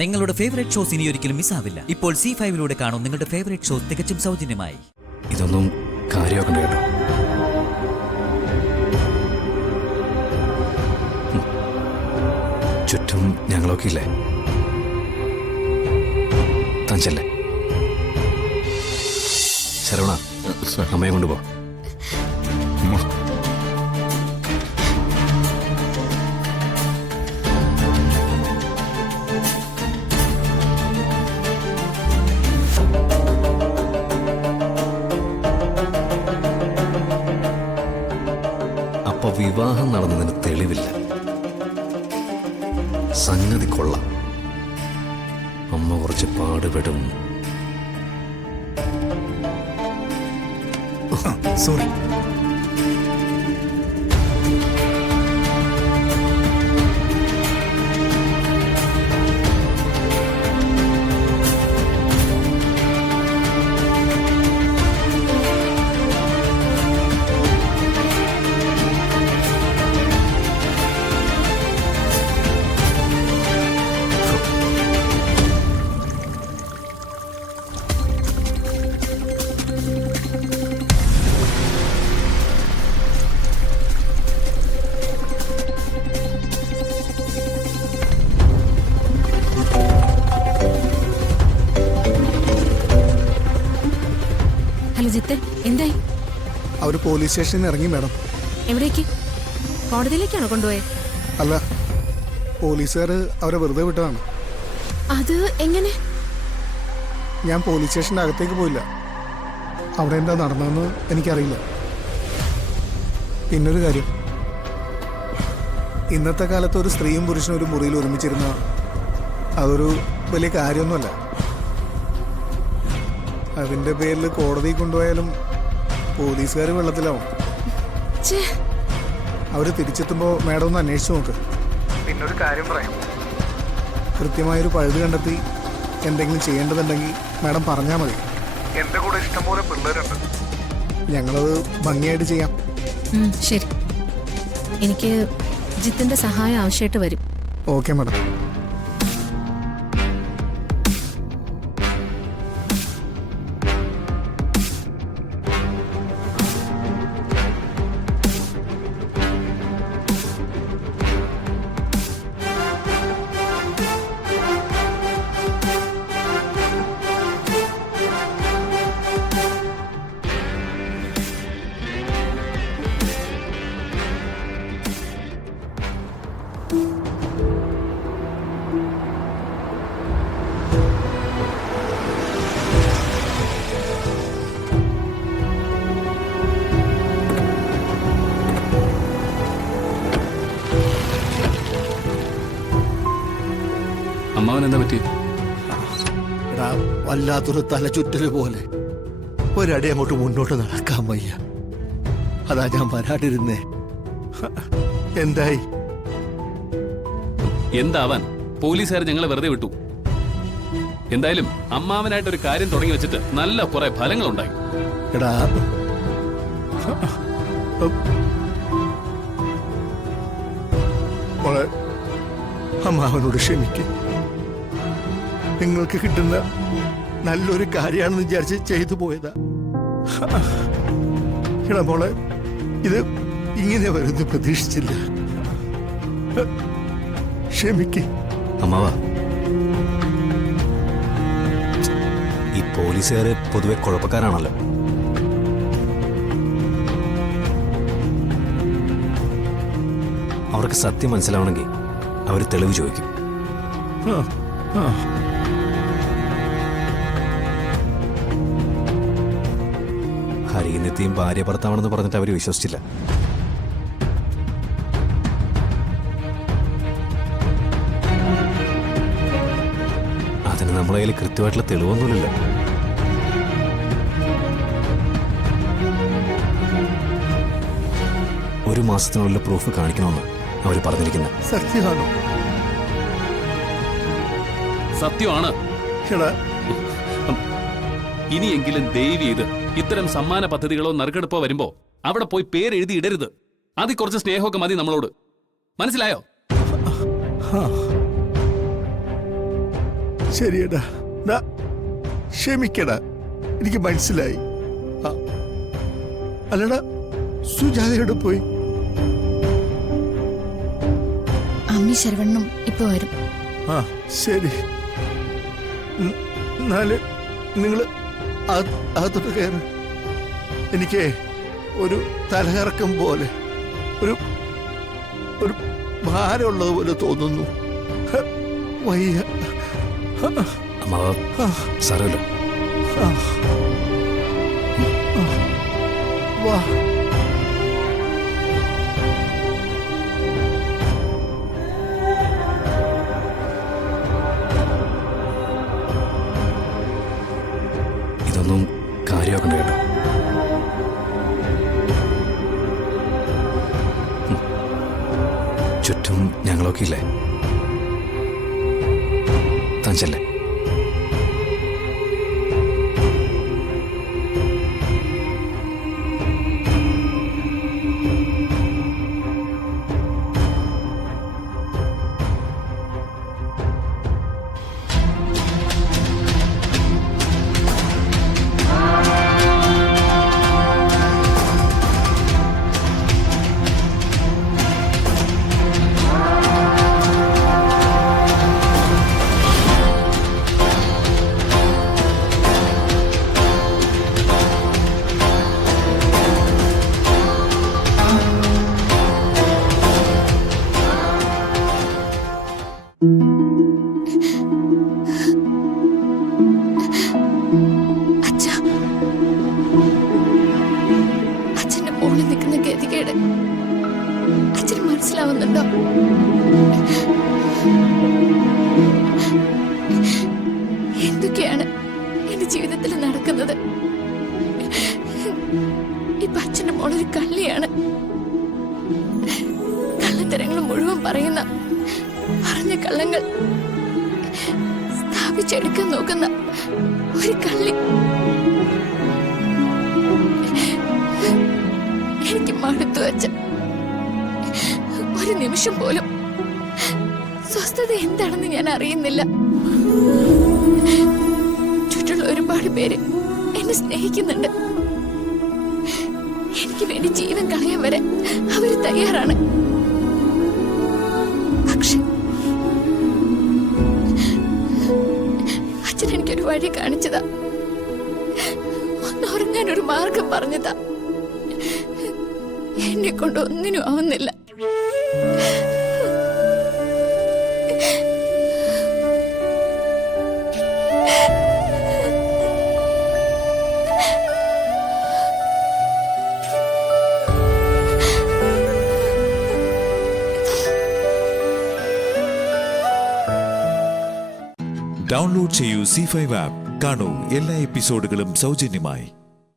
നിങ്ങളുടെ favourite shows ഇനി ഒരിക്കലും മിസ്സാവില്ല. ഇപ്പോൾ C5 കാണും നിങ്ങളുടെ ഫേവറേറ്റ് ഷോസ് തികച്ചും സൗജന്യമായി. ഇതൊന്നും കാര്യമാക്കണ്ട കേട്ടോ. ചുറ്റും ഞങ്ങളൊക്കെ ഇല്ലേ? തഞ്ചല്ലേ ശരവണ, അമ്മയെ കൊണ്ടുപോ. അപ്പൊ വിവാഹം നടന്നതിന് തെളിവില്ല. സംഗതി കൊള്ളാം. അമ്മ കുറച്ച് പാടുപെടും. സോറി. ജിത്തെ, എന്തായി? അവർ പോലീസ് സ്റ്റേഷനിൽ ഇറങ്ങി മാഡം. എവിടേക്ക്? കോടതിയിലേക്കാണോ കൊണ്ടുപോയത്? അല്ല, പോലീസുകാർ അവരെ വെറുതെ വിട്ടതാണ്. അത് എങ്ങനെ? ഞാൻ പോലീസ് സ്റ്റേഷൻ്റെ അകത്തേക്ക് പോയില്ല. അവിടെ എന്താ നടന്നതെന്ന് എനിക്കറിയില്ല. പിന്നൊരു കാര്യം, ഇന്നത്തെ കാലത്ത് ഒരു സ്ത്രീയും പുരുഷനും ഒരു മുറിയിൽ ഒരുമിച്ചിരുന്ന അതൊരു വലിയ കാര്യമൊന്നുമല്ല. അതിൻ്റെ പേരിൽ കോടതി കൊണ്ടുപോയാലും പോലീസുകാർ വെള്ളത്തിലാവും. അവർ തിരിച്ചെത്തുമ്പോൾ മാഡം ഒന്ന് അന്വേഷിച്ച് നോക്ക്. പിന്നൊരു കാര്യം പറയാം, കൃത്യമായൊരു പഴുത് കണ്ടെത്തി എന്തെങ്കിലും ചെയ്യേണ്ടതുണ്ടെങ്കിൽ മാഡം പറഞ്ഞാൽ മതി. എൻ്റെ കൂടെ ഇഷ്ടംപോലെ പിള്ളേരുണ്ട്, ഞങ്ങളത് ഭംഗിയായിട്ട് ചെയ്യാം. ശരി, എനിക്ക് ജിത്തിന്റെ സഹായം ആവശ്യമായിട്ട് വരും. Okay madam. അമ്മാവൻ എന്താ പറ്റി? വല്ലാത്തൊരു തലചുറ്റല് പോലെ ഒരടി അങ്ങോട്ട് മുന്നോട്ട് നടക്കാൻ വയ്യ. അതാ ഞാൻ വരാതിരുന്നേ. എന്തായി? എന്താവാൻ, പോലീസുകാർ ഞങ്ങളെ വെറുതെ വിട്ടു. എന്തായാലും അമ്മാവനായിട്ടൊരു കാര്യം തുടങ്ങി വെച്ചിട്ട് നല്ല കുറെ ഫലങ്ങളുണ്ടായി. എടാ, മോളെ, അമ്മാവനോട് ക്ഷമിക്ക്. നിങ്ങൾക്ക് കിട്ടുന്ന നല്ലൊരു കാര്യമാണെന്ന് വിചാരിച്ച് ചെയ്തു പോയതാ. എടാ മോളെ, ഇത് ഇങ്ങനെ വരുന്നു പ്രതീക്ഷിച്ചില്ല. ക്ഷമിക്ക്. അമ്മാവ, ഈ പോലീസുകാര് പൊതുവെ കുഴപ്പക്കാരാണല്ലോ. അവർക്ക് സത്യം മനസ്സിലാവണമെങ്കിൽ അവർ തെളിവ് ചോദിക്കും. ഹരിനെത്തിയും ഭാര്യ ഭർത്താവണെന്ന് പറഞ്ഞിട്ട് അവർ വിശ്വസിച്ചില്ല. അതിന് നമ്മളെ കയ്യിൽ കൃത്യമായിട്ടുള്ള തെളിവൊന്നുമില്ല. ഒരു മാസത്തിനുള്ള പ്രൂഫ് കാണിക്കണമെന്ന് അവർ പറഞ്ഞിരിക്കുന്നത്. സത്യമാണോ? സത്യമാണ്. ഇനിയെങ്കിലും ദയവ് ചെയ്ത് ഇത്തരം സമ്മാന പദ്ധതികളോ നറുക്കെടുപ്പോ വരുമ്പോ അവിടെ പോയി പേരെഴുതി ഇടരുത്. അതിൽ കുറച്ച് സ്നേഹമൊക്കെ മതി നമ്മളോട്. മനസ്സിലായോ? ശരിയടാ. ഡാ, ക്ഷമിക്കടാ, എനിക്ക് മനസ്സിലായി. ആ, അല്ലടാ, സുജാതയോട് പോയി. അമ്മി ശരവണ്ണും ഇപ്പൊ വരും. ആ ശരി. എന്നാല് നിങ്ങൾ അകത്തോട്ട് കയറ്. എനിക്ക് ഒരു തലകറക്കം പോലെ, ഒരു ഒരു ഭാരമുള്ളത് പോലെ തോന്നുന്നു. വയ്യ. അമ്മാവ സാരമില്ല. വാ. ഇതൊന്നും കാര്യമാക്കണ്ട കേട്ടോ. ചുറ്റും ഞങ്ങളൊക്കെ ഇല്ലേ? തഞ്ചല്ലേ? അച്ഛന്റെ മോളിൽ നിൽക്കുന്ന ഗതികേട് അച്ഛന് മനസ്സിലാവുന്നുണ്ടോ? എന്തൊക്കെയാണ് എന്റെ ജീവിതത്തിൽ നടക്കുന്നത്? ഇപ്പൊ അച്ഛന്റെ മോളൊരു കള്ളിയാണ്. കള്ളത്തരങ്ങൾ മുഴുവൻ പറയുന്ന, പറഞ്ഞ കള്ളങ്ങൾ സ്ഥാപിച്ചെടുക്കാൻ നോക്കുന്ന ഒരു കള്ളി. എനിക്ക് മടുത്തു അച്ഛൻ. ഒരു നിമിഷം പോലും സ്വസ്ഥത എന്താണെന്ന് ഞാൻ അറിയുന്നില്ല. ചുറ്റുള്ള ഒരുപാട് പേര് എന്നെ സ്നേഹിക്കുന്നുണ്ട്. എനിക്ക് വേണ്ടി ജീവൻ കളയാൻ വരെ അവര് തയ്യാറാണ്. പക്ഷെ അച്ഛൻ എനിക്കൊരു വഴി കാണിച്ചതാ. ഒന്നുറങ്ങാൻ ഒരു മാർഗം പറഞ്ഞതാ. എന്നെ കൊണ്ട് ഒന്നിനും ആവുന്നില്ല. ഡൗൺലോഡ് ചെയ്യൂ C5 ആപ്പ്. കാണൂ എല്ലാ എപ്പിസോഡുകളും സൗജന്യമായി.